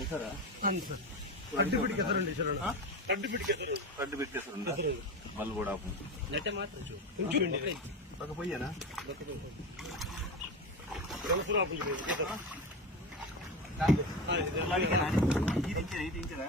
చేశారా సర్టిఫికేట్ కేసరండి చేశారా certificate కేసరు certificate కేసరు బల్ కూడా లెట్ట మాత్రం చూ చూడండి ఒక పోయానా తెలుసు రాపు ఇది కేసరా ఇది ఇంచరా ఇది ఇంచరా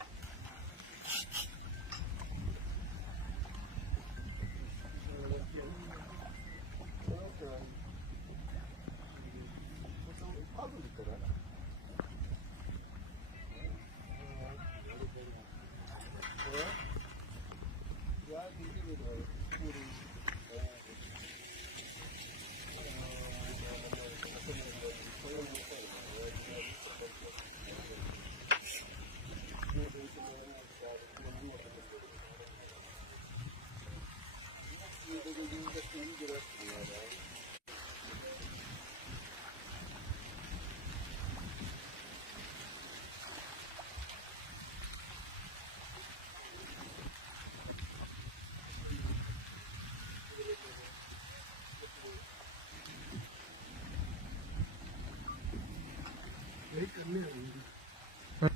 வெயிட் கம்மியாக இருக்குது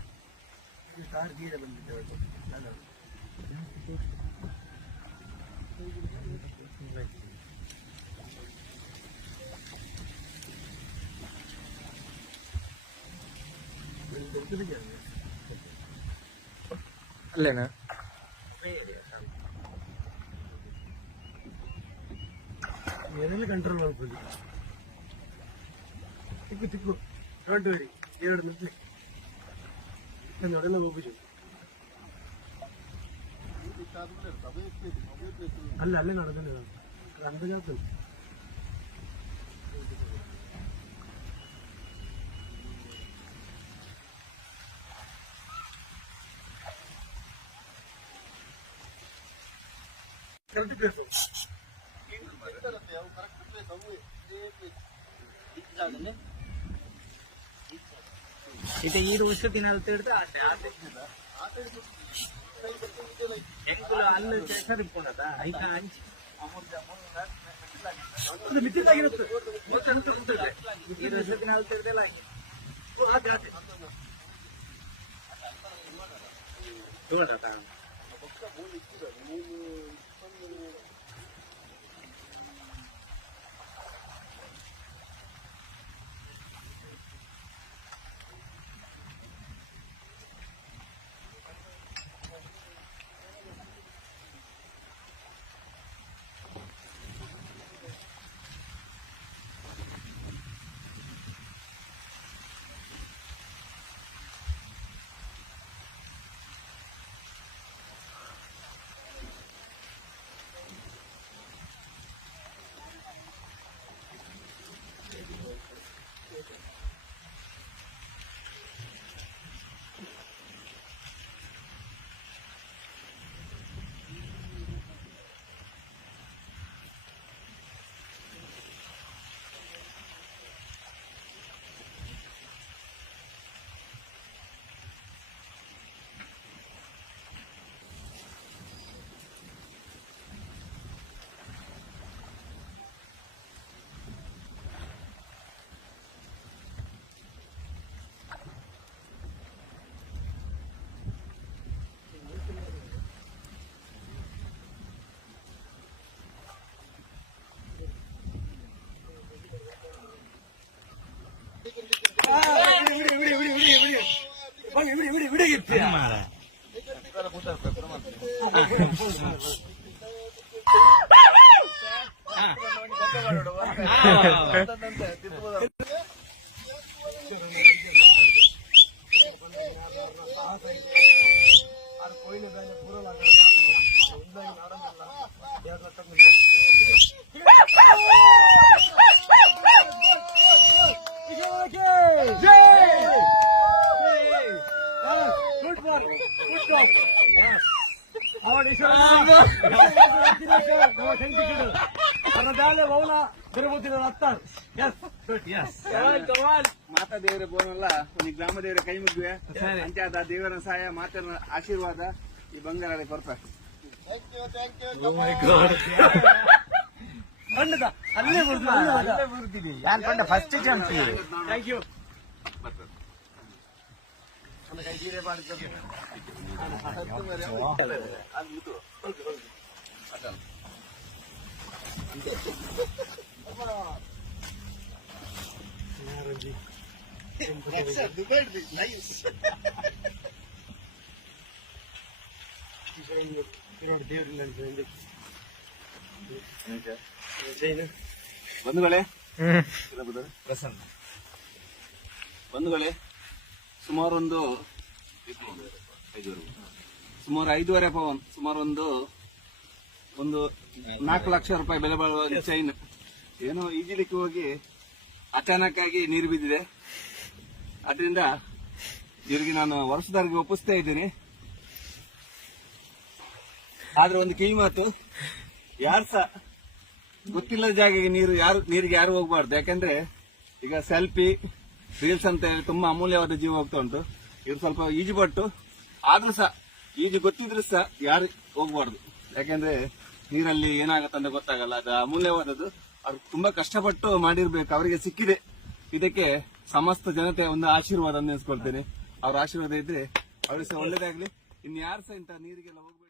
கார் கீழே வந்துட்டு இல்லைண்ணா எதுவுமே கண்ட்ரோல் ஆகுது திக்கு திக்கு டோன்ட் வரி കിടന്നിട്ടില്ലേ എന്നോട് തന്നെ നോക്കി ചോദിച്ചു അല്ല അല്ല നടന്നില്ല രണ്ടു ಕರೆಕ್ಟ್ ಪ್ಲೇಸ್ ಕರೆಕ್ಟ್ ಪ್ಲೇಸ್ ಅವು ಇದೇ ಪ್ಲೇಸ್ ಇದ್ದಾಗಲೇ ಇದೆ ಈ ಉಷ್ಟು ದಿನ ಅಂತ ಆಸೆ ಆಸೆ ಅಲ್ಲಿ ಐತ ಅಂಚಿ ಈ ವರ್ಷ ದಿನ விடு விடு விடு கோயில் ಮಾತಾ ದೇವರ ಬೋನಲ್ಲ ಒಂದು ಗ್ರಾಮ ದೇವರ ಕೈ ಮುಗಿವೆ ಅಂತ್ಯಾದ ದೇವರ ಸಹಾಯ ಮಾತನ ಆಶೀರ್ವಾದ ಈ ಬಂಗಾರ ಕೊಡ್ತಾರೆ ಅಲ್ಲೇ ಬರ್ತದೆ ಅಲ್ಲೇ ಬರ್ತೀವಿ ಯಾರು ಫಸ್ಟ್ ಚಾನ್ಸ್ ಥ್ಯಾಂಕ್ ಯು ಅದು ಬಂಧುಗಳೇ ಪ್ರಸನ್ನ ಬಂಧುಗಳೇ ಸುಮಾರೊಂದು ಐದುವರೆ ಸುಮಾರು ಐದೂವರೆ ಪವನ್ ಸುಮಾರೊಂದು ಒಂದು ನಾಲ್ಕು ಲಕ್ಷ ರೂಪಾಯಿ ಬೆಲೆ ಬಾಳುವ ಚೈನ್ ಏನೋ ಈಜಿಲಿಕ್ಕೆ ಹೋಗಿ ಅಚಾನಕ್ ಆಗಿ ನೀರು ಬಿದ್ದಿದೆ ಅದರಿಂದ ಇವರಿಗೆ ನಾನು ವರ್ಷದವರೆಗೆ ಒಪ್ಪಿಸ್ತಾ ಇದ್ದೀನಿ ಆದ್ರೆ ಒಂದು ಕಿವಿ ಮಾತು ಯಾರು ಸಹ ಗೊತ್ತಿಲ್ಲದ ಜಾಗಕ್ಕೆ ನೀರು ಯಾರು ನೀರಿಗೆ ಯಾರು ಹೋಗ್ಬಾರ್ದು ಯಾಕಂದ್ರೆ ಈಗ ಸೆಲ್ಫಿ ರೀಲ್ಸ್ ಅಂತ ಹೇಳಿ ತುಂಬಾ ಅಮೂಲ್ಯವಾದ ಜೀವ ಹೋಗ್ತಾ ಉಂಟು ಇವ್ರು ಸ್ವಲ್ಪ ಈಜು ಪಟ್ಟು ಆದ್ರೂ ಸಹ ಈಜು ಗೊತ್ತಿದ್ರು ಸಹ ಯಾರು ಹೋಗ್ಬಾರ್ದು ಯಾಕೆಂದ್ರೆ ನೀರಲ್ಲಿ ಅಂತ ಗೊತ್ತಾಗಲ್ಲ ಅದು ಅಮೂಲ್ಯವಾದದ್ದು ಅವ್ರು ತುಂಬಾ ಕಷ್ಟಪಟ್ಟು ಮಾಡಿರ್ಬೇಕು ಅವರಿಗೆ ಸಿಕ್ಕಿದೆ ಇದಕ್ಕೆ ಸಮಸ್ತ ಜನತೆ ಒಂದು ಆಶೀರ್ವಾದ ಅನ್ನಿಸ್ಕೊಳ್ತೇನೆ ಅವ್ರ ಆಶೀರ್ವಾದ ಇದ್ರೆ ಅವ್ರಿಗೆ ಸಹ ಒಳ್ಳೇದಾಗ್ಲಿ ಇನ್ ಯಾರು ಸಹ ಇಂತ ನೀರಿಗೆಲ್ಲ ಹೋಗ್ಬೇಕು